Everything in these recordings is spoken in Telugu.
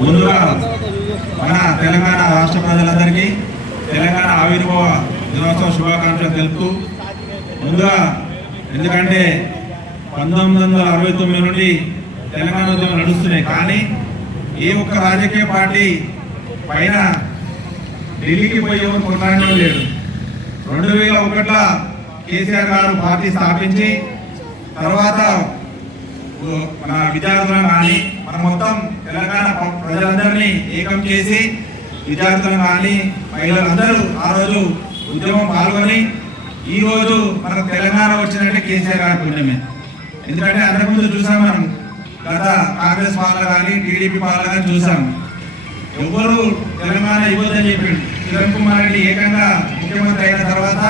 ముందుగా మన తెలంగాణ రాష్ట్ర ప్రజలందరికీ తెలంగాణ ఆవిర్భావ దినోత్సవ శుభాకాంక్షలు తెలుపుతూ ముందుగా ఎందుకంటే 1969 నుండి తెలంగాణ ఉద్యమం నడుస్తున్నాయి. కానీ ఏ ఒక్క రాజకీయ పార్టీ పైన ఢిల్లీకి పోయి ఎవరు కొట్లాడడం లేదు. 2001లో కేసీఆర్ గారు పార్టీ స్థాపించి తర్వాత మన విద్యార్థులను కానీ మన మొత్తం తెలంగాణ ప్రజలందరినీ ఏకం చేసి విద్యార్థులను కానీ మహిళలందరూ ఆ రోజు ఉద్యమం పాల్గొని ఈ రోజు మనకు తెలంగాణ వచ్చినట్టే కేసీఆర్ గారి పుణ్యమే. ఎందుకంటే అంతకుముందు చూసాం మనం గత కాంగ్రెస్ పాలన కానీ టీడీపీ పాలన కానీ చూసాం. ఎవరు తెలంగాణ ఇవ్వద్దని చెప్పిండు. కిరణ్ కుమార్ రెడ్డి ఏకంగా ముఖ్యమంత్రి అయిన తర్వాత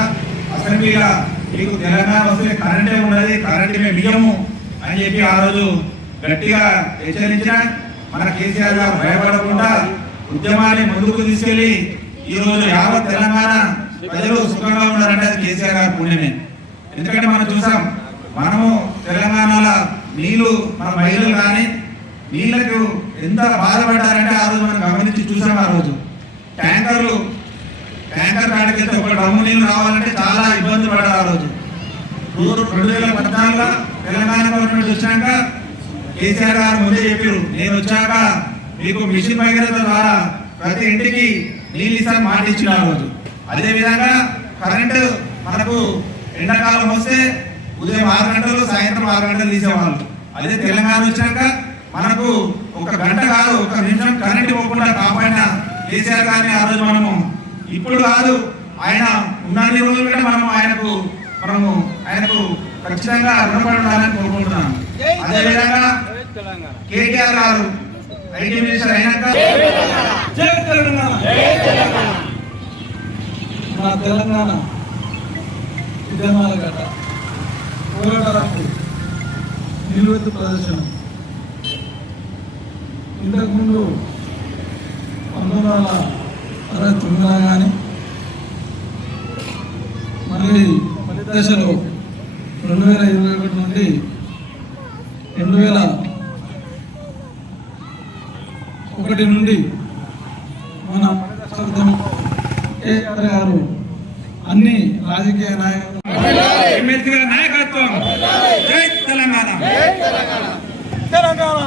అసెంబ్లీగా మీకు తెలంగాణ వస్తే కరెంటే ఉన్నది, కరెంట్ మేము ఇయ్యము అని చెప్పి ఆ రోజు గట్టిగా హెచ్చరించిన మన కేసీఆర్ గారు భయపడకుండా ఉద్యమాన్ని ముందుకు తీసుకెళ్లి ఈ రోజు యావత్ తెలంగాణ ప్రజలు సుఖంగా ఉన్నారంటే అది కేసీఆర్ గారి పుణ్యమే. ఎందుకంటే మనం చూసాం, మనము తెలంగాణలో నీళ్లు మన మహిళలు కానీ నీళ్లకు ఎంత బాధపడ్డారంటే ఆ రోజు మనం గమనించి చూసాం. ఆ రోజు ట్యాంకర్ కాడికి వెళ్తే ఒక డ్రమ్ము నీళ్లు రావాలంటే చాలా ఇబ్బంది పడ్డారు. ఆ రోజు 2014లో తెలంగాణ గవర్నమెంట్ వచ్చాక కేసీఆర్ గారు ముందే చెప్పారు, నేను వచ్చాక మీకు మిషన్ భగీరథ ద్వారా ప్రతి ఇంటికి నీళ్ళు ఇస్తాను మాట ఇచ్చిన ఆ రోజు. అదేవిధంగా కరెంటు మనకు ఎండాకాలం వస్తే ఉదయం 6 గంటలు సాయంత్రం 6 గంటలు తీసేవాళ్ళు. అదే తెలంగాణ వచ్చాక మనకు 1 గంట కాదు 1 నిమిషం కరెంట్ ఇవ్వకుండా కాపాడిన కేసీఆర్ గారిని ఆ రోజు మనము ఇప్పుడు కాదు ఆయన ఉన్నన్ని రోజులు కూడా మనము ఆయనకు ఖచ్చితంగా రుణపడి ఉండాలని కోరుకుంటున్నాను. అదేవిధంగా కేటీఆర్ గారు ఐటీ మినిస్టర్ అయినాక మన తెలంగాణ ఉద్యమాల గట పోరాటాలకు నిలువెత్తు ప్రదర్శన. ఇంతకుముందు 1969 కానీ మళ్ళీ మధ్య దశలో 2021 నుండి 2001 నుండి మన కేసీఆర్ గారు అన్ని రాజకీయ నాయకత్వం. జై తెలంగాణ. తెలంగాణ.